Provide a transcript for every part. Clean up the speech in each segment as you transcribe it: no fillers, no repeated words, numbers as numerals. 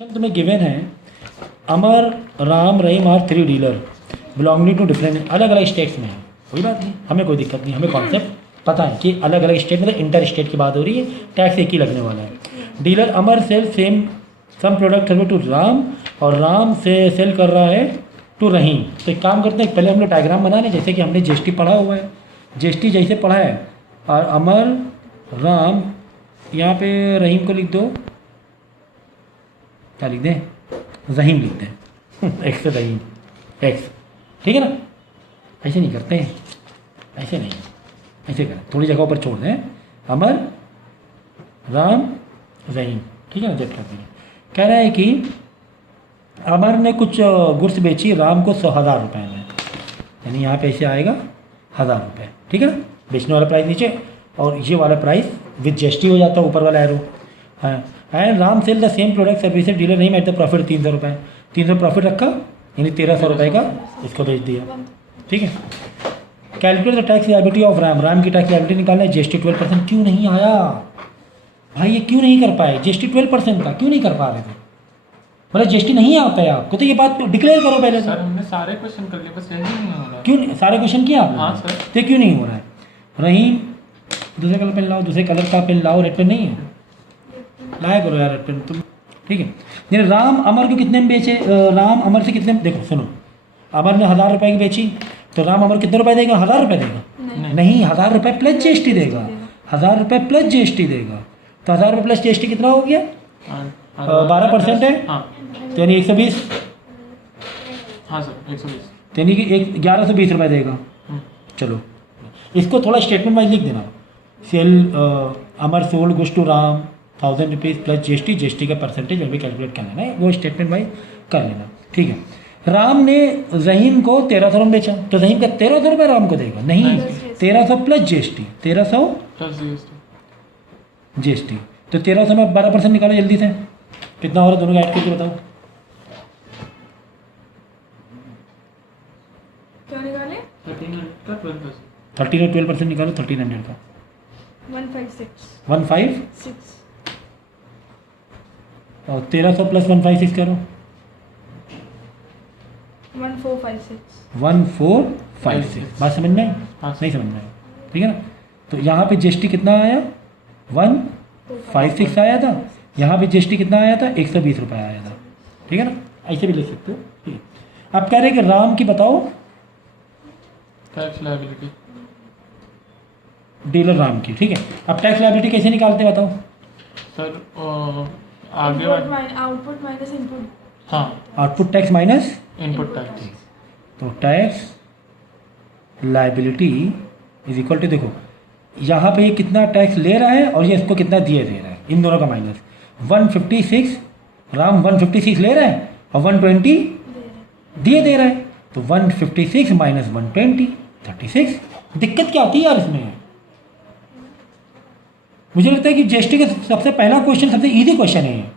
तुम्हें गिवन है Amar Ram Rahim are 3 dealer belonging to different अलग अलग स्टेट्स में है। कोई बात नहीं, हमें कोई दिक्कत नहीं, हमें कॉन्सेप्ट पता है कि अलग अलग स्टेट मतलब इंटर स्टेट की बात हो रही है, टैक्स एक ही लगने वाला है। Dealer Amar sell same some product to Ram और राम से सेल कर रहा है टू रहीम। तो एक काम करते हैं, पहले हम लोग डायग्राम बना लें जैसे कि हमने जीएसटी पढ़ा हुआ है। जीएसटी जैसे पढ़ा है और अमर राम यहाँ पे रहीम को लिख दो, क्या लिख दें, रहीम लिख दें एक्स से रहीम एक्स, ठीक है ना। ऐसे नहीं करते हैं, ऐसे नहीं, ऐसे करें, थोड़ी जगह पर छोड़ दें, अमर राम रहीम, ठीक है ना। जब कर देंगे, कह रहा है कि अमर ने कुछ गुड्स बेची राम को 100,000 रुपये में, यानी यहाँ पे ऐसे आएगा 1000 रुपये, ठीक है ना। बेचने वाला प्राइस नीचे और ये वाला प्राइस विद जीएसटी हो जाता है ऊपर वाला एरो। हाँ, and Ram sell the same product services dealer नहीं एट द प्रॉफिट 300 रुपये, 300 प्रॉफिट रखा यानी 1300 रुपये का इसको बेच दिया, ठीक है। Calculate the tax liability of Ram, Ram की टैक्स लायबिलिटी निकालना है। जीएसटी 12% क्यों नहीं आया भाई, ये क्यों नहीं कर पाए? जीएसटी 12% का क्यों नहीं कर पा रहे थे? मतलब जीएसटी नहीं आता है आपको, तो ये बात डिक्लेयर करो पहले। सर हमने सारे क्वेश्चन कर लिए, बस यही नहीं हो रहा। क्यों नहीं? सारे क्वेश्चन किया आपने? हाँ सर। तो क्यों नहीं हो रहा है? रहीम दूसरे कलर पेन लाओ, दूसरे कलर का पेन लाओ, रेड पेन नहीं है, लाया करो यार रेड पेन तुम, ठीक है। यानी राम अमर को कितने में बेचे, राम अमर से कितने में, देखो सुनो, अमर ने 1000 रुपये की बेची तो राम अमर कितने रुपए देगा? 1000 रुपये देगा? नहीं, 1000 रुपये प्लस जीएसटी देगा, 1000 रुपये प्लस जीएसटी देगा। तो 1000 रुपये प्लस जीएसटी कितना हो गया? 12% है, तो यानी 120। हाँ सर 120, तो यानी कि 1120 रुपये देगा। चलो इसको थोड़ा स्टेटमेंट वाइज लिख देना। Sell Amar sold goods to Ram 1000 rupees plus GST, GST का परसेंटेज भी कैलकुलेट कर लेना है, वो स्टेटमेंट वाइज कर लेना, ठीक है। राम ने रहीम को 1300 में बेचा तो रहीम का 1300 रुपये राम को देगा? नहीं, 1300 प्लस जीएसटी, 1300 प्लस जीएसटी। तो 1300 में 12% निकालो जल्दी से, कितना हो रहा है दोनों का ऐड करके बताओ। क्या निकाले? 1300 का 12%, 13 और 12% निकालो, 1300 का 156 156 और 1300 प्लस 156 करो 1456 1456। बात समझ में आई? हाँ। नहीं समझ में आई, ठीक है ना। तो यहाँ पे जीएसटी कितना आया? 156 आया था, यहाँ पे जीएसटी कितना आया था? 120 रुपये आया था, ठीक है ना। ऐसे भी लिख सकते हो, ठीक है। अब कह रहे हैं कि राम की बताओ टैक्स लायबिलिटी, डीलर राम की, ठीक है। अब टैक्स लायबिलिटी कैसे निकालते हैं बताओ? सर आगे आउटपुट माइनस इनपुट। हाँ, output tax minus input tax. तो tax liability is equal to, देखो यहाँ पे ये कितना टैक्स ले रहा है और ये इसको कितना दिए दे रहा है, इन दोनों का माइनस। 156 राम 156 ले रहा है और 120 दिए दे रहा है, तो 156 माइनस 120 36। दिक्कत क्या आती है यार इसमें? मुझे लगता है कि जीएसटी का सबसे पहला क्वेश्चन सबसे इजी क्वेश्चन है।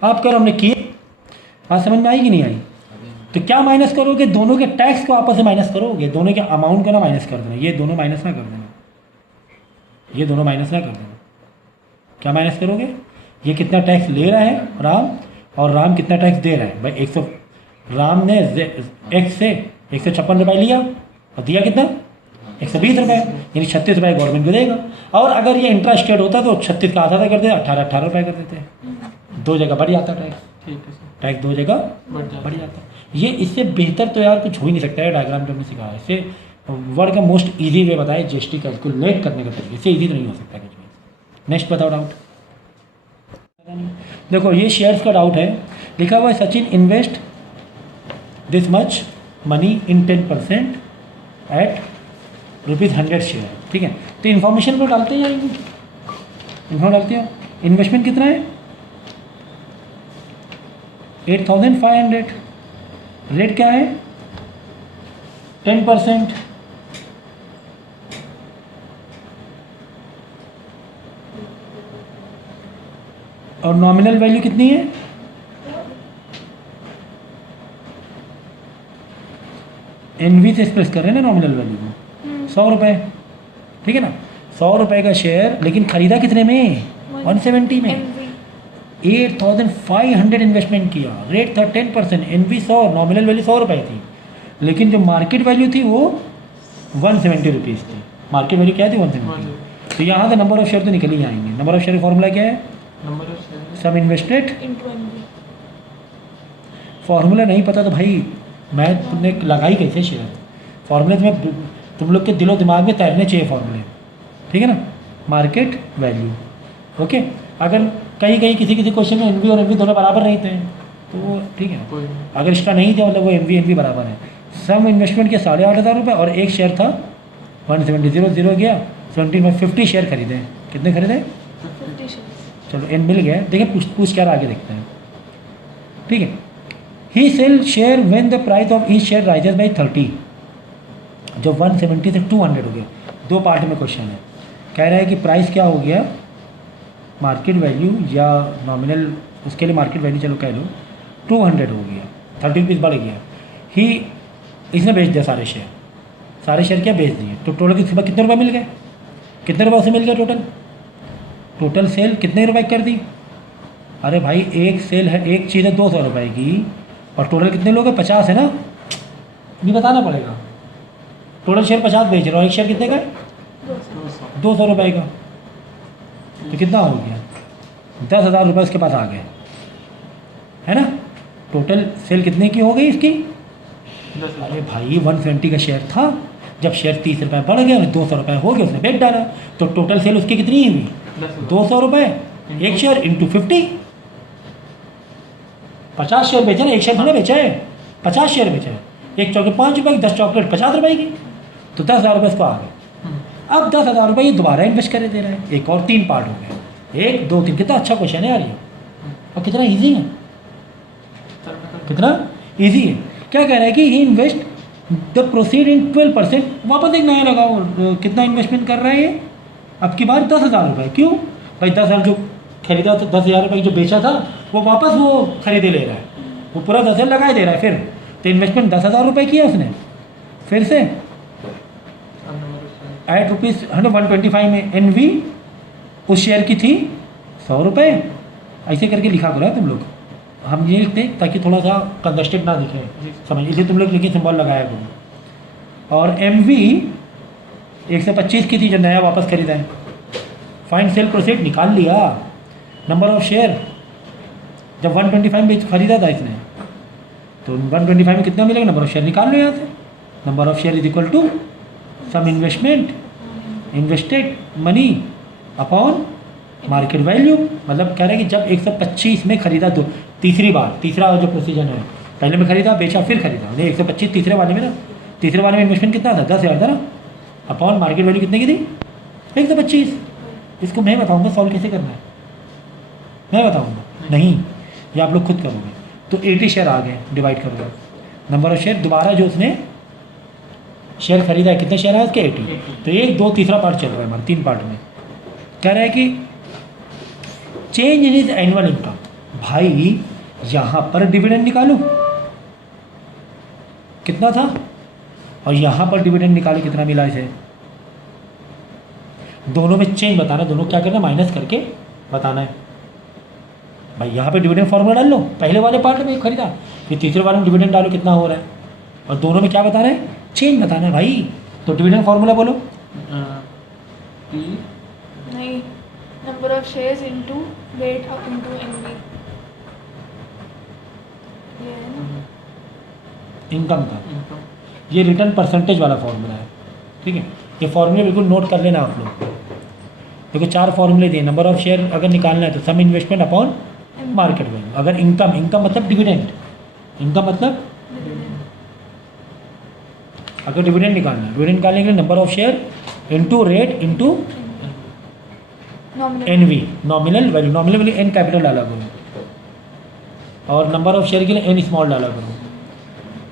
आप करो हमने किए, आज समझ में आई कि नहीं आई? तो क्या माइनस करोगे? दोनों के टैक्स को आपस में माइनस करोगे, दोनों के अमाउंट को ना माइनस कर देना, ये दोनों माइनस ना कर देना, ये दोनों माइनस ना कर देना। क्या माइनस करोगे? ये कितना टैक्स ले रहा है राम और राम कितना टैक्स दे रहा है भाई। 100 राम ने एक्स से 156 रुपये लिया और दिया कितना? 120 रुपये, यानी 36 रुपये गवर्नमेंट को देगा। और अगर ये इंट्रा स्टेट होता तो 36 का आधा कर देते, 18 रुपये कर देते, दो जगह बढ़ जाता टैक्स, ठीक है सर, टैक्स दो जगह बढ़ जाता। ये इससे बेहतर तो यार कुछ हो ही नहीं सकता है। डायग्राम जो हमने सिखाया इससे वर्ड का मोस्ट इजी वे बताया जीएसटी कैलकुलेट करने का तरीका, इससे इजी तो नहीं हो सकता कुछ भी। नेक्स्ट बताओ डाउट। देखो ये शेयर्स का डाउट है, लिखा हुआ है Sachin invest this much money in 10% at ₹100 share, ठीक है। तो इन्फॉर्मेशन को डालते हैं यार, इन्फॉर्म डालते हो। इन्वेस्टमेंट कितना है? 8500। रेट क्या है? 10%। और नॉमिनल वैल्यू कितनी है? एनवी से एक्सप्रेस कर रहे हैं ना नॉमिनल वैल्यू को, 100 रुपये, ठीक है ना। 100 रुपये का शेयर, लेकिन खरीदा कितने में? 170 में। 8,500 इन्वेस्टमेंट किया, रेट था 10%, NV 100, नॉमिनल वैल्यू 100 रुपये थी, लेकिन जो मार्केट वैल्यू थी वो 170 रुपीज़ थी। मार्केट वैल्यू क्या थी? 170। तो यहाँ से नंबर ऑफ शेयर तो निकल ही आएंगे। नंबर ऑफ शेयर का फॉर्मूला क्या है? Number of share sum invested. into NV. Formula नहीं पता तो भाई मैं तुमने लगाई कैसे शेयर? फार्मूले तुम्हें तुम लोग के दिलो दिमाग में तैरने चाहिए फार्मूले, ठीक है ना? Market value, okay. अगर कहीं कहीं किसी किसी क्वेश्चन में NV और NV दोनों बराबर नहीं थे तो वो ठीक है, कोई नहीं। अगर इसका नहीं था मतलब वो NV बराबर है। सम इन्वेस्टमेंट के 8,500 रुपये और एक शेयर था 170, 0 गया 70 में 50 शेयर खरीदे। कितने खरीदे? 50 shares. चलो एन मिल गया। देखिए पूछ क्या आगे देखते हैं, ठीक है। He sell share when the price of each share rises by 30, जो 170 से 200 हो गया। दो पार्ट में क्वेश्चन है, कह रहा है कि प्राइस क्या हो गया, मार्केट वैल्यू या नॉमिनल, उसके लिए मार्केट वैल्यू चलो कह लो 200 हो गया, 30 रुपीज़ बढ़ गया। ही इसने बेच दिया सारे शेयर क्या बेच दिए, तो टोटल कितने रुपए मिल गए? कितने रुपये उसे मिल गया टोटल सेल कितने रुपए कर दी? अरे भाई एक सेल है, एक चीज़ है 200 रुपये की, और टोटल कितने लोग हैं? 50 है ना, ये बताना पड़ेगा। टोटल शेयर 50 बेच रहा हूँ, एक शेयर कितने का है? 200 रुपये का, तो कितना हो गया? 10,000 रुपये उसके पास आ गए, है ना? टोटल सेल कितने की हो गई इसकी? 10,000। अरे भाई 120 का शेयर था, जब शेयर 30 रुपये बढ़ गया, 200 रुपये हो गए, उसने बेच डाला, तो टोटल सेल उसकी कितनी हुई? 200 रुपये। एक शेयर इंटू 50, 50 शेयर बेचे ना, एक शेयर थोड़ा बेचा है, 50 शेयर बेचा है। एक चॉकलेट 5 रुपये की, 10 चॉकलेट 50 रुपये की, तो 10,000 रुपये इसको आ गए। अब 10,000 रुपये ये दोबारा इन्वेस्ट करे दे रहा है। एक और 3 पार्ट हो गए, 1 2 3। कितना अच्छा क्वेश्चन है यार ये, और कितना ईजी है, कितना ईजी है। क्या कह रहा है कि ही इन्वेस्ट द प्रोसीड इन 12%, वापस एक नया लगाओ। कितना इन्वेस्टमेंट कर रहा है ये? अब की बार 10,000 रुपये। क्यों भाई? 10,000 जो खरीदा तो 10,000 रुपये जो बेचा था वो वापस वो खरीदे ले रहा है, वो पूरा 10,000 लगाए दे रहा है फिर। तो इन्वेस्टमेंट 10,000 रुपये किया उसने, फिर से एट रुपीज़ 125 में NV उस शेयर की थी 100 रुपये। ऐसे करके लिखा करो तुम लोग, हम ये लिखते हैं ताकि थोड़ा सा कंजस्टेड ना दिखे, समझ, इसलिए तुम लोग लिखिए सिंबल लगाया करो। और MV 125 की थी जो नया वापस खरीदा है। फाइंड सेल प्रोसीड निकाल लिया। नंबर ऑफ शेयर जब 125 में खरीदा था इसने, तो 125 में कितना मिलेगा? नंबर ऑफ शेयर निकाल लो यहाँ से। Number of share is equal to sum invested money upon market value. मतलब कह रहे हैं कि जब 125 में खरीदा, तो तीसरा जो प्रोसीजर है, पहले में खरीदा बेचा फिर खरीदा, नहीं 125 तीसरे वाले में ना, तीसरे वाले में इन्वेस्टमेंट कितना था? 10,000 था ना, अपॉन मार्केट वैल्यू कितने की थी? 125। इसको मैं बताऊंगा सॉल्व कैसे करना है, मैं बताऊंगा नहीं, ये आप लोग खुद करोगे। तो 80 शेयर आ गए, डिवाइड करोगे नंबर ऑफ शेयर। दोबारा जो उसने शेयर खरीदा है, कितने शेयर है उसके? 80। तो 1 2 तीसरा पार्ट चल रहा है हमारे 3 पार्ट में। कह रहा है कि change in is annual income. भाई यहाँ पर डिविडेंड निकालो कितना था, और यहाँ पर डिविडेंड निकालो कितना मिला इसे। दोनों में चेंज बताना, दोनों क्या करना है? माइनस करके बताना है। भाई यहाँ पे डिविडेंड फॉर्मूला डाल लो, पहले वाले पार्ट में खरीदा, फिर तीसरे वाले में डिविडेंड डालो कितना हो रहा है, और दोनों में क्या बताना है? चेंज बताना है भाई। तो डिविडेंड फॉर्मूला बोलो। P नहीं, number of shares into rate up into NV. ये है ना? इनकम का इनकम ये रिटर्न परसेंटेज वाला फॉर्मूला है, ठीक है। ये फॉर्मूले बिल्कुल नोट कर लेना आप लोग। देखो 4 फॉर्मूले दिए। नंबर ऑफ शेयर अगर निकालना है तो sum investment upon market value. अगर इनकम मतलब डिविडेंड, इनकम मतलब अगर डिविडेंड निकालना है, डिविडेंड निकालने के लिए number of share into rate into Nominal. NV, nominal value N capital डाला करो, और नंबर ऑफ शेयर के लिए N स्मॉल डाला करो।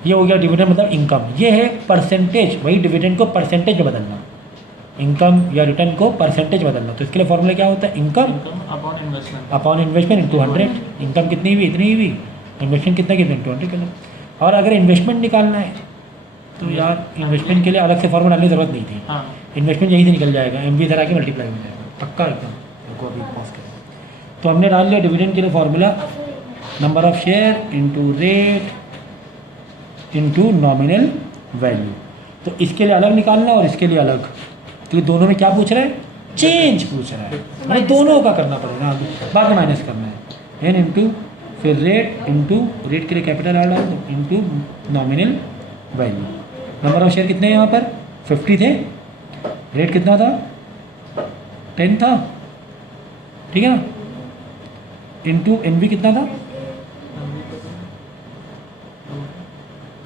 ये हो गया डिविडेंड मतलब इनकम। ये है परसेंटेज, वही डिविडेंड को परसेंटेज में बदलना, इनकम या रिटर्न को परसेंटेज बदलना। तो इसके लिए फॉर्मूला क्या होता है? Income upon investment. Upon investment into 100। Income कितनी हुई? इतनी हुई। इन्वेस्टमेंट कितना कितना? 200 किलो। और अगर इन्वेस्टमेंट निकालना है तो यार इन्वेस्टमेंट के लिए अलग से फॉर्मूला डालने की जरूरत नहीं थी। हाँ इन्वेस्टमेंट यहीं से निकल जाएगा, MV इधर आके मल्टीप्लाई हो जाएगा पक्का एकदम। देखो अभी पॉज करें। तो हमने डाल लिया डिविडेंड के लिए formula number of share into rate into nominal value. तो इसके लिए अलग निकालना और इसके लिए अलग, क्योंकि दोनों में क्या पूछ रहा है, चेंज पूछ रहा है, मतलब दोनों का करना पड़ेगा, बाद में माइनस करना है। एन इंटू फिर रेट इंटू रेट के लिए कैपिटल आर डाल दो into nominal value. Number of share कितने हैं यहाँ पर 50 थे, रेट कितना था 10 था, ठीक है ना, इंटू एन बी कितना था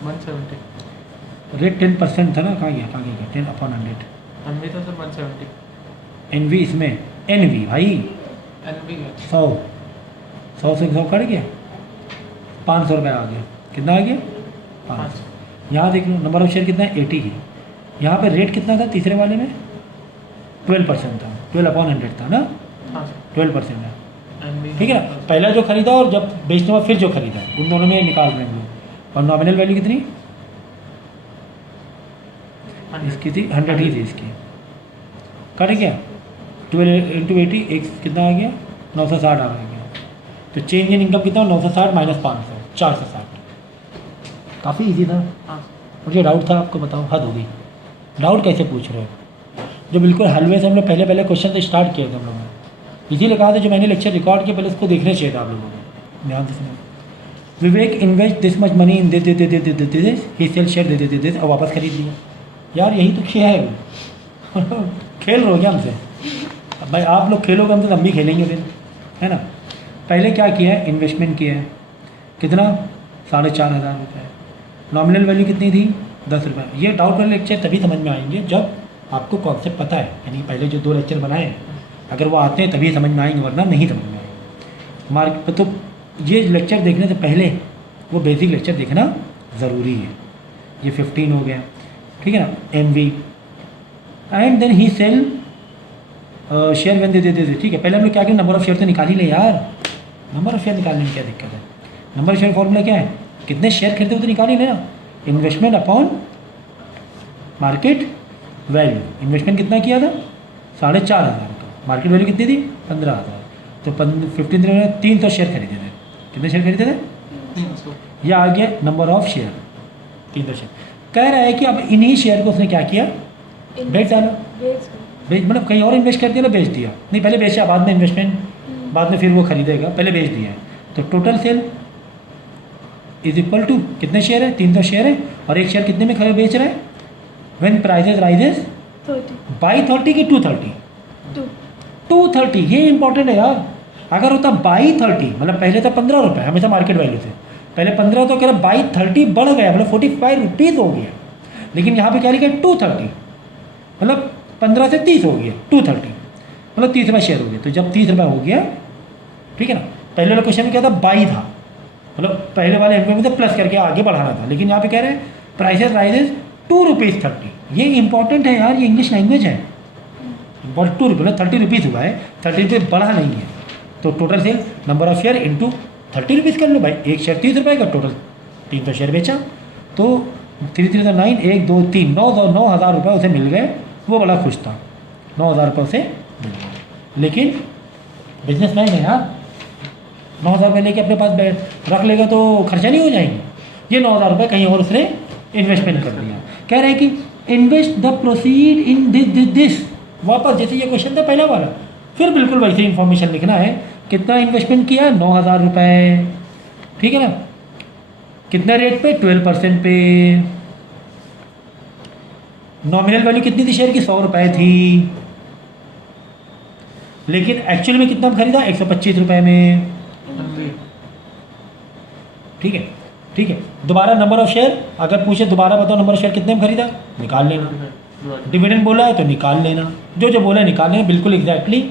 170 रेट 10% था ना, कहाँ गया 10/100 एनवी था सर 170 एन वी इसमें एन वी भाई एनवी का 100 से 100 कट गया 500 रुपये आ गया, कितना आ गया 500। यहाँ देख लो नंबर ऑफ शेयर कितना है 80 ही, यहाँ पे रेट कितना था तीसरे वाले में 12% था, 12/100 था ना, हाँ सर 12% है, एनवी ठीक है ना। पहला जो खरीदा और जब बेचने बाद फिर जो खरीदा है उन दोनों में निकाल रहे हैं हम लोग। और नॉमिनल वैल्यू कितनी इसकी थी 100 ही थी इसकी, कट गया 12 इंटू 80 एक कितना आ गया 960 आ गया। तो चेंज इन इनकम कितना 960 माइनस 500 460। काफ़ी इजी था, हाँ मुझे डाउट था आपको बताओ, हद हो गई। डाउट कैसे पूछ रहे हो, जो बिल्कुल हलवे से हम लोग पहले क्वेश्चन से स्टार्ट किए थे हम लोगों ने, इसीलिए कहा था जो मैंने लेक्चर रिकॉर्ड किया पहले उसको देखने चाहिए था आप लोगों को। ध्यान से सुनो, Vivek invest this much money in this he sell share this और वापस खरीद लिया। यार यही तो खेल है खेल रहे हो क्या हमसे, अब भाई आप लोग खेलोगे हमसे तो हम भी खेलेंगे फिर, है ना। पहले क्या किया है, इन्वेस्टमेंट किया है कितना 4,500 रुपये, नॉमिनल वैल्यू कितनी थी 10 रुपये। ये डाउट वाले लेक्चर तभी समझ में आएंगे जब आपको कॉन्सेप्ट पता है, यानी पहले जो 2 लेक्चर बनाए हैं अगर वो आते हैं तभी समझ में आएंगे, वरना नहीं समझ में आएंगे। मार्क तो ये लेक्चर देखने से पहले वो बेसिक लेक्चर देखना ज़रूरी है। ये 15 हो गया, ठीक है ना, M V and then he sell share when they, ठीक है। पहले हम लोग क्या किया, नंबर ऑफ शेयर तो निकाल ही ले यार, नंबर ऑफ शेयर निकालने में क्या दिक्कत है। नंबर ऑफ शेयर फॉर्मूला क्या है, कितने शेयर खरीदते हो तो निकाल ही लेना, investment upon market value. Investment कितना किया था 4,500 का, मार्केट वैल्यू कितनी थी 15,000, तो 15 में 300 शेयर खरीदे थे। कितने शेयर खरीदे थे, 300 यह आ गया नंबर ऑफ शेयर 300 शेयर। कह रहा है कि अब इन्हीं शेयर को उसने क्या किया, बेच डाला, बेच मतलब कहीं और इन्वेस्ट कर दिया ना, बेच दिया नहीं, पहले बेचा बाद में इन्वेस्टमेंट, बाद में फिर वो खरीदेगा, पहले बेच दिया है। तो total sell is equal to कितने शेयर है 300 शेयर है, और एक शेयर कितने में खरीद बेच रहा है, व्हेन प्राइसेस राइजेस 30 बाई 30 की 230 230, ये इंपॉर्टेंट है यार। अगर होता बाई 30 मतलब पहले था 15 रुपये हमेशा मार्केट वैल्यू से, पहले 15 तो कह रहा बाई 30 बढ़ गया मतलब 45 रुपीज़ हो गया, लेकिन यहाँ पे क्या लिखा है 230 मतलब 15 से 30 हो गया 230 मतलब 30 रुपये शेयर हो गया। तो जब 30 रुपये हो गया, ठीक है ना, पहले वाला क्वेश्चन में क्या था बाई था, मतलब पहले वाले एंड में तो प्लस करके आगे बढ़ाना था, लेकिन यहाँ पे कह रहे हैं प्राइसेस राइजेस 2 रुपीज़ 30। ये इंपॉर्टेंट है यार, ये इंग्लिश लैंग्वेज है, बट 2 रुपये 30 रुपीज़ हुआ है, 30 रुपये बढ़ा नहीं है। तो total cell number of share into 30 rupees कर लो भाई, एक शेयर 30 रुपये का, टोटल 300 शेयर बेचा तो 3 3 9 1 2 3 9,000 रुपये उसे मिल गए। वो बड़ा खुश था, 9,000 रुपये उसे मिल गए। लेकिन बिजनेसमैन है यार, 9,000 रुपये लेके अपने पास रख लेगा तो खर्चा नहीं हो जाएंगे। ये 9,000 रुपये कहीं और उसने इन्वेस्टमेंट कर दिया। कह रहे हैं कि invest the proceed in this वापस, जैसे ये क्वेश्चन था पहला वाला, फिर बिल्कुल वैसे इन्फॉर्मेशन लिखना है। कितना इन्वेस्टमेंट किया 9,000 रुपये, ठीक है ना, कितने रेट पे 12% पे, नॉमिनल वैल्यू कितनी थी शेयर की 100 रुपये थी, लेकिन एक्चुअल में कितना खरीदा 125 रुपये में, ठीक है ठीक है। दोबारा नंबर ऑफ शेयर अगर पूछे दोबारा बताओ नंबर ऑफ शेयर कितने में खरीदा, निकाल लेना। डिविडेंड बोला है तो निकाल लेना, जो बोला है निकाल लेना, बिल्कुल एग्जैक्टली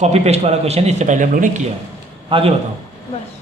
कॉपी पेस्ट वाला क्वेश्चन इससे पहले हम लोग ने किया है। आगे बताओ। बस